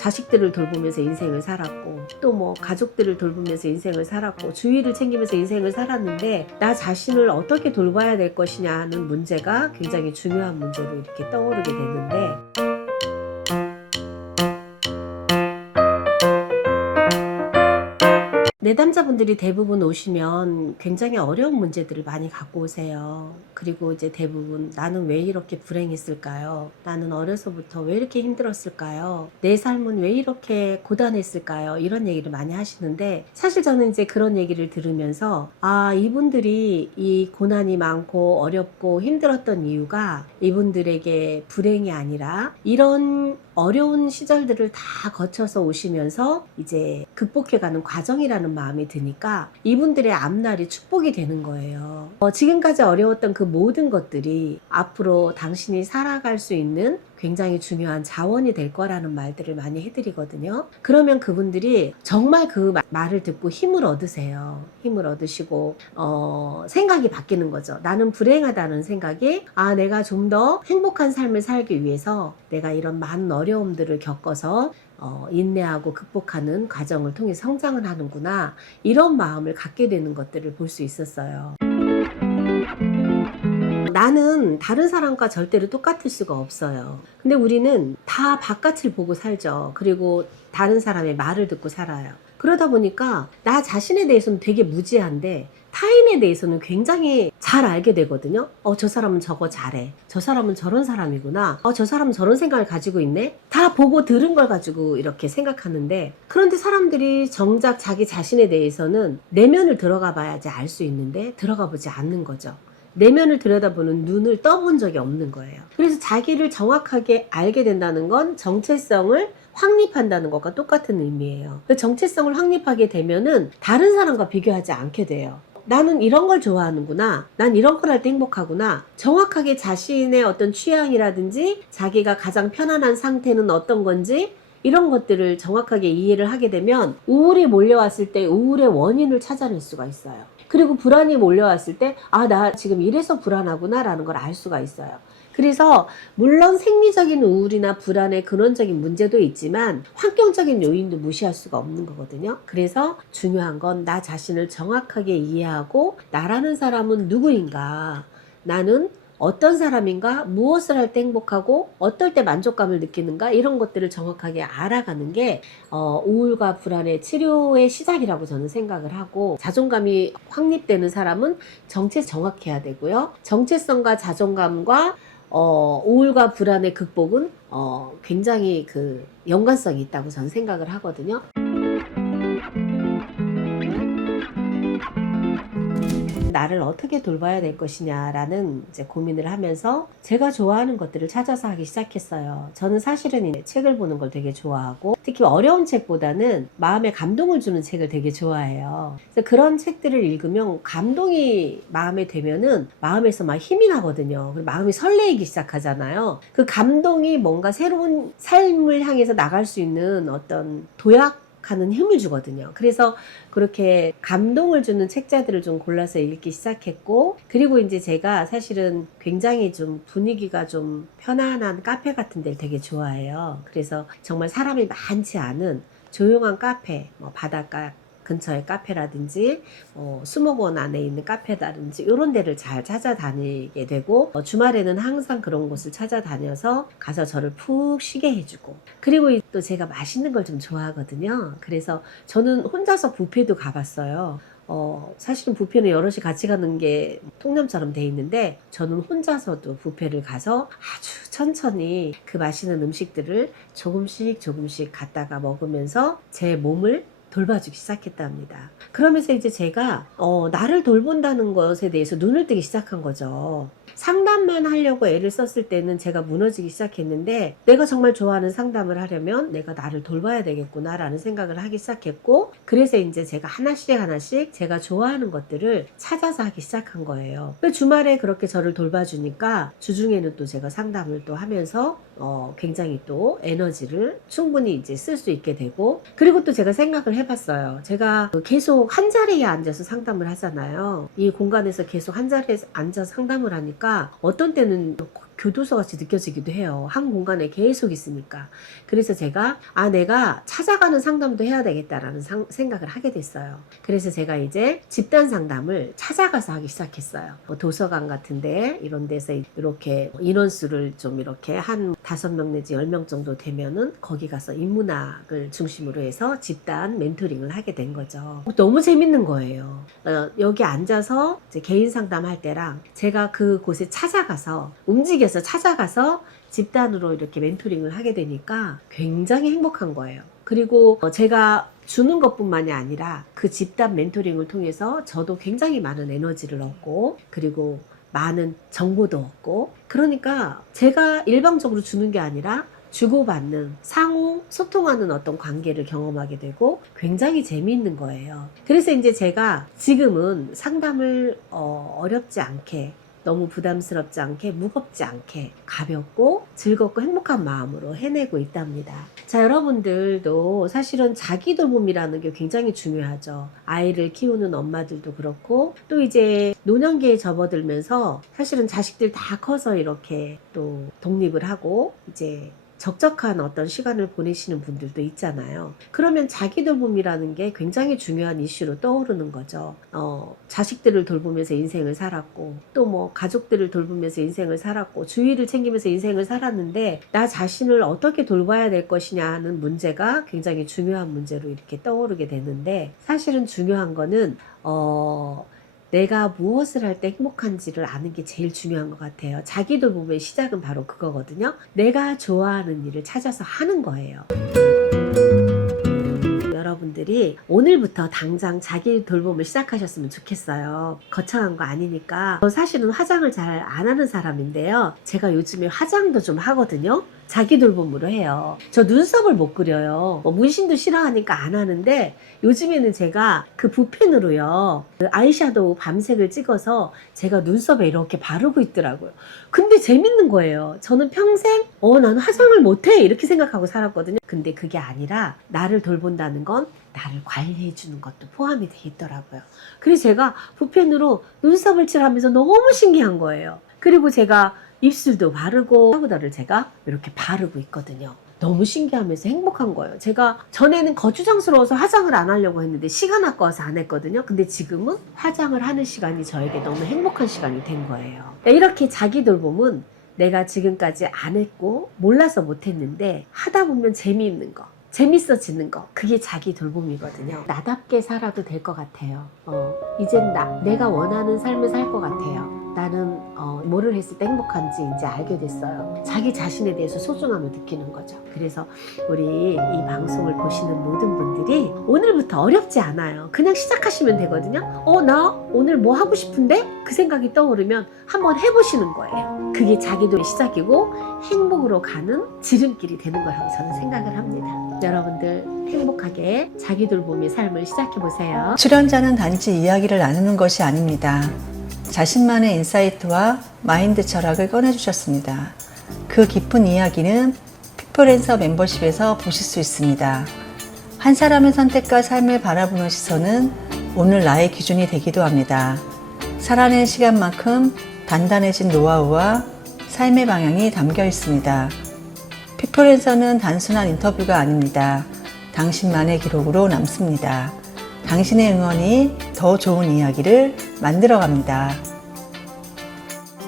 자식들을 돌보면서 인생을 살았고 또 뭐 가족들을 돌보면서 인생을 살았고 주위를 챙기면서 인생을 살았는데 나 자신을 어떻게 돌봐야 될 것이냐는 문제가 굉장히 중요한 문제로 이렇게 떠오르게 되는데, 내담자분들이 대부분 오시면 굉장히 어려운 문제들을 많이 갖고 오세요. 그리고 이제 대부분 나는 왜 이렇게 불행했을까요? 나는 어려서부터 왜 이렇게 힘들었을까요? 내 삶은 왜 이렇게 고단했을까요? 이런 얘기를 많이 하시는데, 사실 저는 이제 그런 얘기를 들으면서 이분들이 이 고난이 많고 어렵고 힘들었던 이유가 이분들에게 불행이 아니라 이런 어려운 시절들을 다 거쳐서 오시면서 이제 극복해가는 과정이라는 마음이 드니까 이분들의 앞날이 축복이 되는 거예요. 지금까지 어려웠던 그 모든 것들이 앞으로 당신이 살아갈 수 있는 굉장히 중요한 자원이 될 거라는 말들을 많이 해드리거든요. 그러면 그분들이 정말 그 말을 듣고 힘을 얻으세요. 힘을 얻으시고 생각이 바뀌는 거죠. 나는 불행하다는 생각이 내가 좀 더 행복한 삶을 살기 위해서 내가 이런 많은 어려움들을 겪어서 인내하고 극복하는 과정을 통해 성장을 하는구나, 이런 마음을 갖게 되는 것들을 볼 수 있었어요. 나는 다른 사람과 절대로 똑같을 수가 없어요. 근데 우리는 다 바깥을 보고 살죠. 그리고 다른 사람의 말을 듣고 살아요. 그러다 보니까 나 자신에 대해서는 되게 무지한데 타인에 대해서는 굉장히 잘 알게 되거든요. 저 사람은 저거 잘해. 저 사람은 저런 사람이구나. 저 사람은 저런 생각을 가지고 있네. 다 보고 들은 걸 가지고 이렇게 생각하는데, 그런데 사람들이 정작 자기 자신에 대해서는 내면을 들어가 봐야지 알 수 있는데 들어가 보지 않는 거죠. 내면을 들여다보는 눈을 떠본 적이 없는 거예요. 그래서 자기를 정확하게 알게 된다는 건 정체성을 확립한다는 것과 똑같은 의미예요. 그 정체성을 확립하게 되면은 다른 사람과 비교하지 않게 돼요. 나는 이런 걸 좋아하는구나. 난 이런 걸 할 때 행복하구나. 정확하게 자신의 어떤 취향이라든지 자기가 가장 편안한 상태는 어떤 건지 이런 것들을 정확하게 이해를 하게 되면 우울이 몰려왔을 때 우울의 원인을 찾아낼 수가 있어요. 그리고 불안이 몰려왔을 때 나 지금 이래서 불안하구나 라는 걸 알 수가 있어요. 그래서 물론 생리적인 우울이나 불안의 근원적인 문제도 있지만 환경적인 요인도 무시할 수가 없는 거거든요. 그래서 중요한 건 나 자신을 정확하게 이해하고 나라는 사람은 누구인가, 나는 어떤 사람인가, 무엇을 할 때 행복하고 어떨 때 만족감을 느끼는가, 이런 것들을 정확하게 알아가는 게 우울과 불안의 치료의 시작이라고 저는 생각을 하고, 자존감이 확립되는 사람은 정체 정확해야 되고요. 정체성과 자존감과 우울과 불안의 극복은 굉장히 그 연관성이 있다고 저는 생각을 하거든요. 나를 어떻게 돌봐야 될 것이냐라는 이제 고민을 하면서 제가 좋아하는 것들을 찾아서 하기 시작했어요. 저는 사실은 이제 책을 보는 걸 되게 좋아하고, 특히 어려운 책보다는 마음에 감동을 주는 책을 되게 좋아해요. 그래서 그런 책들을 읽으면 감동이 마음에 되면은 마음에서 막 힘이 나거든요. 마음이 설레이기 시작하잖아요. 그 감동이 뭔가 새로운 삶을 향해서 나갈 수 있는 어떤 도약하는 힘을 주거든요. 그래서 그렇게 감동을 주는 책자들을 좀 골라서 읽기 시작했고, 그리고 이제 제가 사실은 굉장히 좀 분위기가 좀 편안한 카페 같은 데를 되게 좋아해요. 그래서 정말 사람이 많지 않은 조용한 카페, 바닷가 근처의 카페라든지 수목원 안에 있는 카페라든지 이런 데를 잘 찾아다니게 되고, 주말에는 항상 그런 곳을 찾아다녀서 가서 저를 푹 쉬게 해주고, 그리고 또 제가 맛있는 걸 좀 좋아하거든요. 그래서 저는 혼자서 뷔페도 가봤어요. 사실은 뷔페는 여럿이 같이 가는 게 통념처럼 돼 있는데, 저는 혼자서도 뷔페를 가서 아주 천천히 그 맛있는 음식들을 조금씩 갖다가 먹으면서 제 몸을 돌봐주기 시작했답니다. 그러면서 이제 제가 나를 돌본다는 것에 대해서 눈을 뜨기 시작한 거죠. 상담만 하려고 애를 썼을 때는 제가 무너지기 시작했는데, 내가 정말 좋아하는 상담을 하려면 내가 나를 돌봐야 되겠구나 라는 생각을 하기 시작했고, 그래서 이제 제가 하나씩 제가 좋아하는 것들을 찾아서 하기 시작한 거예요. 주말에 그렇게 저를 돌봐주니까 주중에는 또 제가 상담을 또 하면서 굉장히 또 에너지를 충분히 이제 쓸 수 있게 되고, 그리고 또 제가 생각을 해봤어요. 제가 계속 한 자리에 앉아서 상담을 하잖아요. 이 공간에서 계속 한 자리에 앉아서 상담을 하니까 어떤 때는 교도소 같이 느껴지기도 해요. 한 공간에 계속 있으니까. 그래서 제가 내가 찾아가는 상담도 해야 되겠다라는 생각을 하게 됐어요. 그래서 제가 이제 집단 상담을 찾아가서 하기 시작했어요. 뭐 도서관 같은데 이런 데서 이렇게 인원수를 좀 이렇게 한 5명 내지 10명 정도 되면은 거기 가서 인문학을 중심으로 해서 집단 멘토링을 하게 된 거죠. 너무 재밌는 거예요. 여기 앉아서 이제 개인 상담할 때랑 제가 그곳에 찾아가서 움직여서 찾아가서 집단으로 이렇게 멘토링을 하게 되니까 굉장히 행복한 거예요. 그리고 제가 주는 것뿐만이 아니라 그 집단 멘토링을 통해서 저도 굉장히 많은 에너지를 얻고 그리고 많은 정보도 얻고 그러니까 제가 일방적으로 주는 게 아니라 주고받는 상호 소통하는 어떤 관계를 경험하게 되고 굉장히 재미있는 거예요. 그래서 이제 제가 지금은 상담을 어렵지 않게 너무 부담스럽지 않게 무겁지 않게 가볍고 즐겁고 행복한 마음으로 해내고 있답니다. 자, 여러분들도 사실은 자기 돌봄이라는 게 굉장히 중요하죠. 아이를 키우는 엄마들도 그렇고 또 이제 노년기에 접어들면서 사실은 자식들 다 커서 이렇게 또 독립을 하고 이제 적적한 어떤 시간을 보내시는 분들도 있잖아요. 그러면 자기 돌봄이라는 게 굉장히 중요한 이슈로 떠오르는 거죠. 자식들을 돌보면서 인생을 살았고 또 뭐 가족들을 돌보면서 인생을 살았고 주위를 챙기면서 인생을 살았는데 나 자신을 어떻게 돌봐야 될 것이냐 하는 문제가 굉장히 중요한 문제로 이렇게 떠오르게 되는데 사실은 중요한 거는 내가 무엇을 할 때 행복한지를 아는 게 제일 중요한 것 같아요. 자기 돌봄의 시작은 바로 그거거든요. 내가 좋아하는 일을 찾아서 하는 거예요. 여러분들이 오늘부터 당장 자기 돌봄을 시작하셨으면 좋겠어요. 거창한 거 아니니까. 사실은 화장을 잘 안 하는 사람인데요. 제가 요즘에 화장도 좀 하거든요. 자기 돌봄으로 해요. 저 눈썹을 못 그려요. 문신도 싫어하니까 안 하는데 요즘에는 제가 그 붓펜으로요. 그 아이섀도우 밤색을 찍어서 제가 눈썹에 이렇게 바르고 있더라고요. 근데 재밌는 거예요. 저는 평생 나는 화장을 못해 이렇게 생각하고 살았거든요. 근데 그게 아니라 나를 돌본다는 건 나를 관리해 주는 것도 포함이 돼 있더라고요. 그래서 제가 붓펜으로 눈썹을 칠하면서 너무 신기한 거예요. 그리고 제가 입술도 바르고 파우더를 제가 이렇게 바르고 있거든요. 너무 신기하면서 행복한 거예요. 제가 전에는 거추장스러워서 화장을 안 하려고 했는데 시간 아까워서 안 했거든요. 근데 지금은 화장을 하는 시간이 저에게 너무 행복한 시간이 된 거예요. 이렇게 자기 돌봄은 내가 지금까지 안 했고 몰라서 못 했는데 하다 보면 재미있는 거 재밌어지는 거 그게 자기 돌봄이거든요. 나답게 살아도 될 것 같아요. 이젠 내가 원하는 삶을 살 것 같아요. 나는 뭐를 했을 때 행복한지 이제 알게 됐어요. 자기 자신에 대해서 소중함을 느끼는 거죠. 그래서 우리 이 방송을 보시는 모든 분들이 오늘부터 어렵지 않아요. 그냥 시작하시면 되거든요. 나 오늘 뭐 하고 싶은데? 그 생각이 떠오르면 한번 해보시는 거예요. 그게 자기 돌봄의 시작이고 행복으로 가는 지름길이 되는 거라고 저는 생각을 합니다. 여러분들 행복하게 자기 돌봄의 삶을 시작해보세요. 출연자는 단지 이야기를 나누는 것이 아닙니다. 자신만의 인사이트와 마인드 철학을 꺼내주셨습니다. 그 깊은 이야기는 피플앤서 멤버십에서 보실 수 있습니다. 한 사람의 선택과 삶을 바라보는 시선은 오늘 나의 기준이 되기도 합니다. 살아낸 시간만큼 단단해진 노하우와 삶의 방향이 담겨 있습니다. 피플앤서는 단순한 인터뷰가 아닙니다. 당신만의 기록으로 남습니다. 당신의 응원이 더 좋은 이야기를 만들어갑니다.